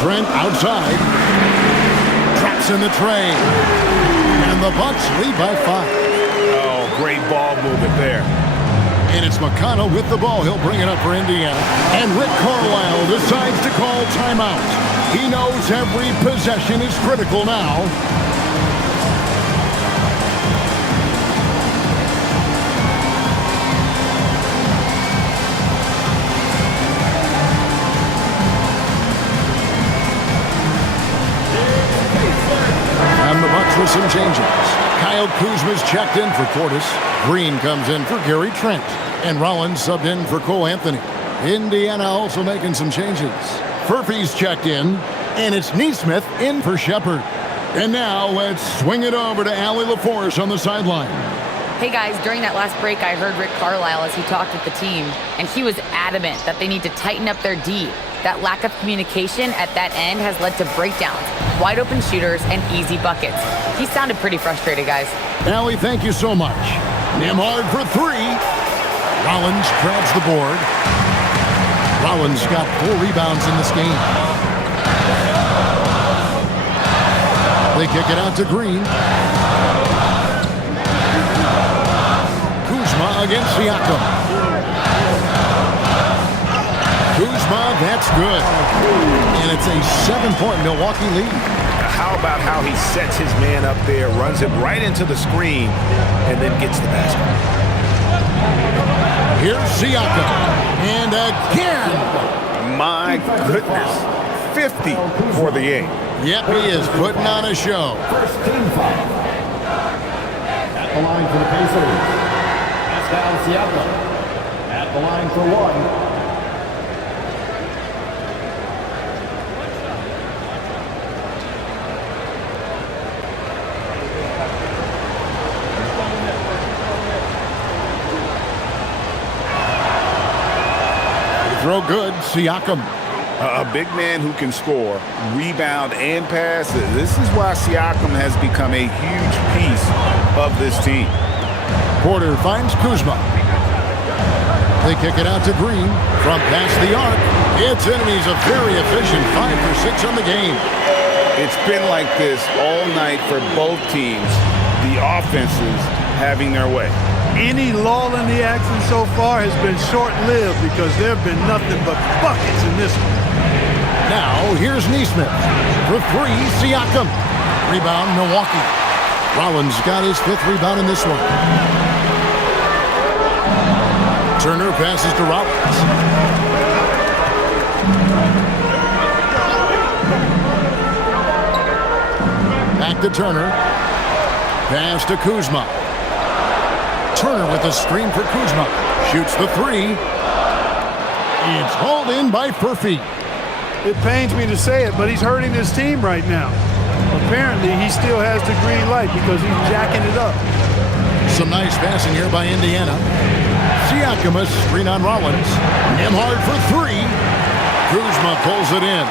Trent outside. Traps in the tray. And the Bucks lead by 5. Oh, great ball movement there. And it's McConnell with the ball. He'll bring it up for Indiana. And Rick Carlisle decides to call timeout. He knows every possession is critical now. And the Bucks with some changes. Kyle Kuzma's checked in for Portis. Green comes in for Gary Trent. And Rollins subbed in for Cole Anthony. Indiana also making some changes. Furphy's checked in. And it's Neesmith in for Shepard. And now let's swing it over to Allie LaForce on the sideline. Hey guys, during that last break, I heard Rick Carlisle as he talked with the team, and he was adamant that they need to tighten up their D. That lack of communication at that end has led to breakdowns, wide open shooters, and easy buckets. He sounded pretty frustrated, guys. Allie, thank you so much. Nembhard for 3. Rollins grabs the board. Rollins got 4 rebounds in this game. They kick it out to Green. Kuzma against Siakam. Kuzma, that's good. And it's a 7-point Milwaukee lead. How about how he sets his man up there, runs it right into the screen, and then gets the basket. Here's Siakam. And again. My goodness. 50 for the game. Yep, he is putting on a show. First team foul. At the line for the Pacers, Pascal Siakam. At the line for 1. Throw good, Siakam. A big man who can score, rebound, and pass. This is why Siakam has become a huge piece of this team. Porter finds Kuzma. They kick it out to Green from past the arc. It's in, and he's a very efficient 5 for 6 on the game. It's been like this all night for both teams. The offenses having their way. Any lull in the action so far has been short-lived because there have been nothing but buckets in this one. Now, here's Neesmith. For 3, Siakam. Rebound, Milwaukee. Rollins got his 5th rebound in this one. Turner passes to Rollins. Back to Turner. Pass to Kuzma. Turner with the screen for Kuzma. Shoots the 3. It's hauled in by Furphy. It pains me to say it, but he's hurting his team right now. Apparently, he still has the green light because he's jacking it up. Some nice passing here by Indiana. Siakam a screen on Rollins. Nembhard for 3. Kuzma pulls it in.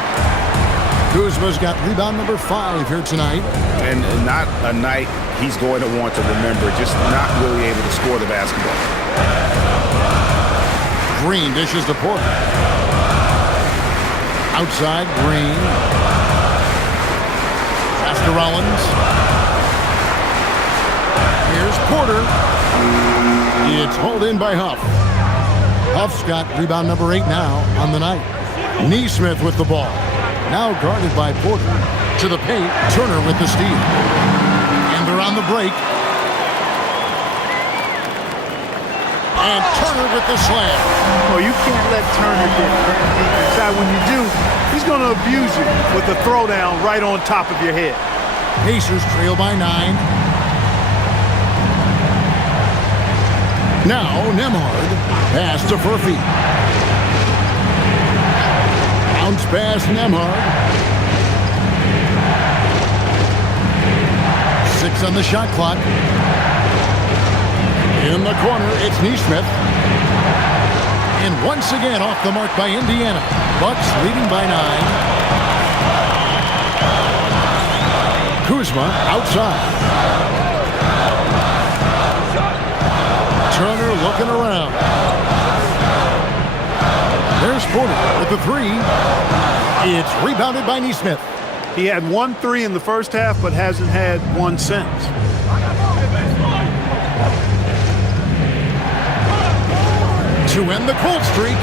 Kuzma's got rebound number 5 here tonight. And not a night he's going to want to remember, just not really able to score the basketball. Green dishes to Porter. Outside, Green. Pass to Rollins. Here's Porter. It's hauled in by Huff. Huff's got rebound number 8 now on the night. Neesmith with the ball. Now guarded by Porter. To the paint, Turner with the steal. And they're on the break. And Turner with the slam. Oh, you can't let Turner get that deep inside. When you do, he's going to abuse you with the throwdown right on top of your head. Pacers trail by 9. Now Nembhard. Pass to Furphy. Bounce pass Nembhard. 6 on the shot clock. In the corner, it's Nesmith. And once again off the mark by Indiana. Bucks leading by 9. Kuzma outside. Turner looking around. There's Porter with the 3. It's rebounded by Nesmith. He had 1 3 in the first half, but hasn't had one since. To end the cold streak,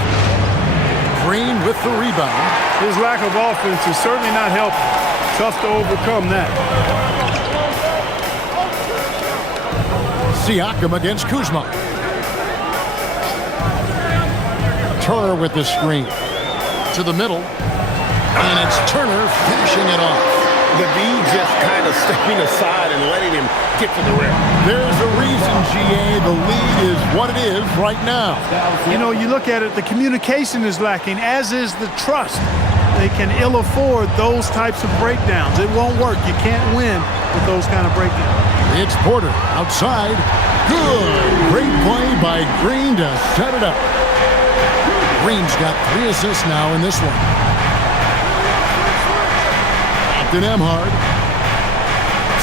Green with the rebound. His lack of offense is certainly not helping. Tough to overcome that. Siakam against Kuzma. Turner with the screen. To the middle. And it's Turner finishing it off. The D just kind of stepping aside and letting him get to the rim. There's a reason, GA, the lead is what it is right now. You know, you look at it, the communication is lacking, as is the trust. They can ill afford those types of breakdowns. It won't work. You can't win with those kind of breakdowns. It's Porter outside. Good. Great play by Green to set it up. Green's got 3 assists now in this one. To Nembhard.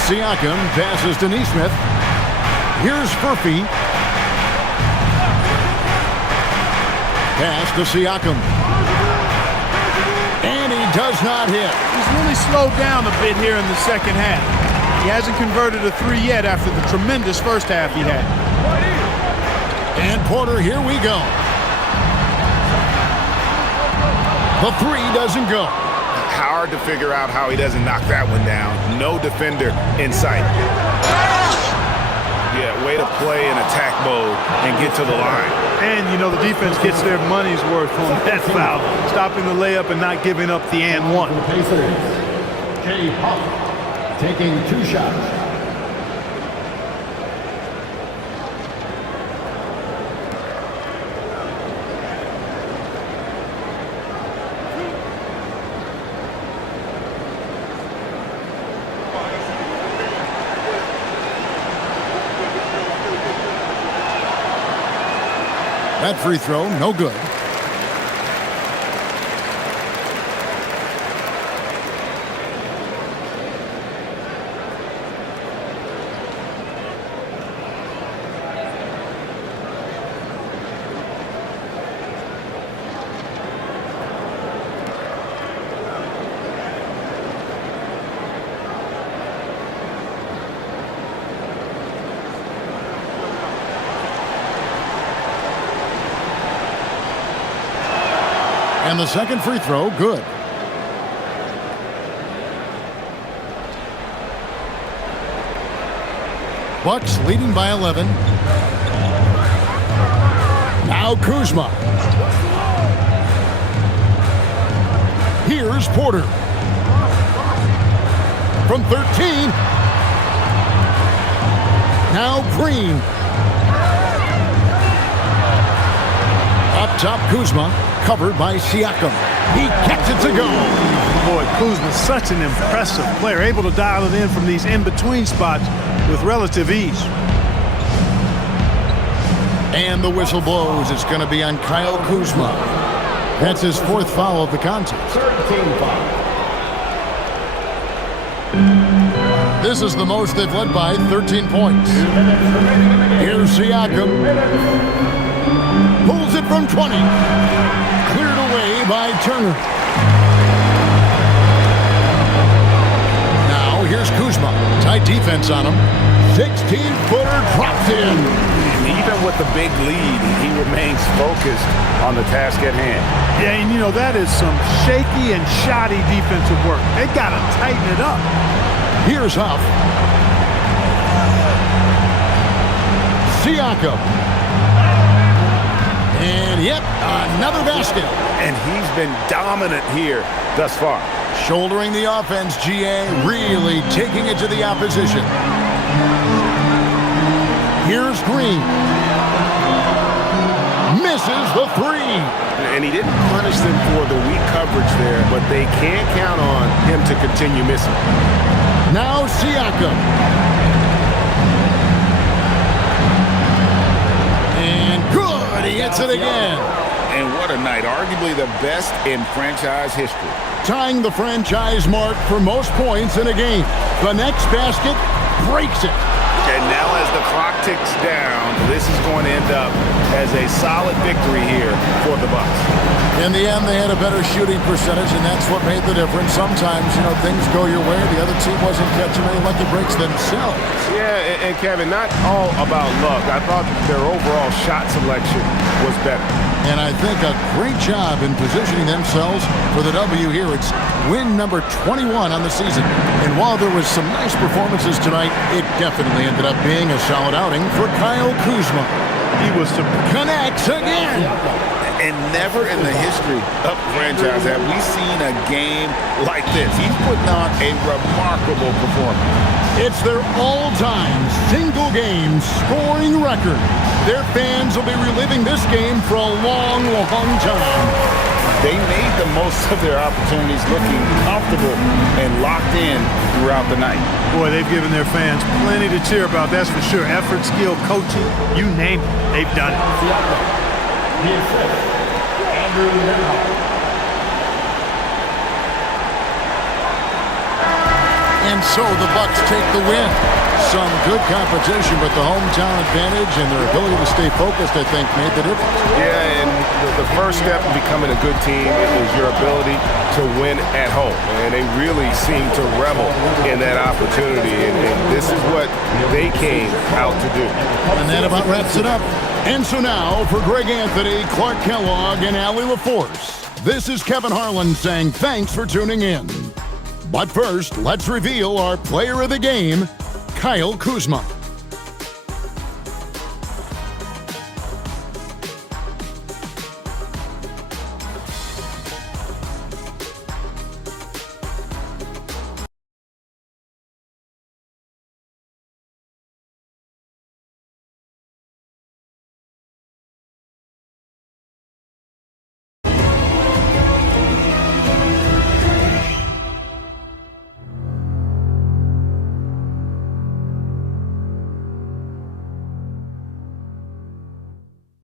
Siakam passes to Nesmith. Here's Furphy. Pass to Siakam. And he does not hit. He's really slowed down a bit here in the second half. He hasn't converted a 3 yet after the tremendous first half he had. And Porter, here we go. The 3 doesn't go. Hard to figure out how he doesn't knock that one down. No defender in sight. Yeah, way to play in attack mode and get to the line. And, you know, the defense gets their money's worth on that foul. Stopping the layup and not giving up the and one. Jay Huff taking 2 shots. That free throw, no good. And the second free throw, good. Bucks leading by 11. Now Kuzma. Here's Porter. From 13. Now Green. Up top, Kuzma. Covered by Siakam. He gets it to go. Boy, Kuzma's such an impressive player, able to dial it in from these in-between spots with relative ease. And the whistle blows. It's going to be on Kyle Kuzma. That's his 4th foul of the contest. 13 foul. This is the most they've led by, 13 points. Here's Siakam. Pulls it from 20. Cleared away by Turner. Now here's Kuzma. Tight defense on him. 16-footer drops in. Even with the big lead, he remains focused on the task at hand. Yeah, and you know, that is some shaky and shoddy defensive work. They got to tighten it up. Here's Huff. Siakam. And yet, another basket. And he's been dominant here thus far. Shouldering the offense, GA, really taking it to the opposition. Here's Green. Misses the three. And he didn't punish them for the weak coverage there, but they can't count on him to continue missing. Now Siakam. And good, he hits it again. And what a night, arguably the best in franchise history. Tying the franchise mark for most points in a game. The next basket breaks it. And now as the clock ticks down, this is going to end up as a solid victory here for the Bucks. In the end, they had a better shooting percentage, and that's what made the difference. Sometimes, things go your way. The other team wasn't catching any lucky breaks themselves. Yeah, and Kevin, not all about luck. I thought their overall shot selection was better. And I think a great job in positioning themselves for the W here. It's win number 21 on the season. And while there was some nice performances tonight, it definitely ended up being a solid outing for Kyle Kuzma. He was connects again. And never in the history of the franchise have we seen a game like this. He's putting on a remarkable performance. It's their all-time single-game scoring record. Their fans will be reliving this game for a long, long time. They made the most of their opportunities, looking comfortable and locked in throughout the night. Boy, they've given their fans plenty to cheer about, that's for sure. Effort, skill, coaching, you name it, they've done it. And so the Bucks take the win. Some good competition, but the hometown advantage and their ability to stay focused, I think, made the difference. Yeah, and the first step in becoming a good team is your ability to win at home. And they really seem to revel in that opportunity, and this is what they came out to do. And that about wraps it up. And so now, for Greg Anthony, Clark Kellogg, and Allie LaForce, this is Kevin Harlan saying thanks for tuning in. But first, let's reveal our player of the game, Kyle Kuzma.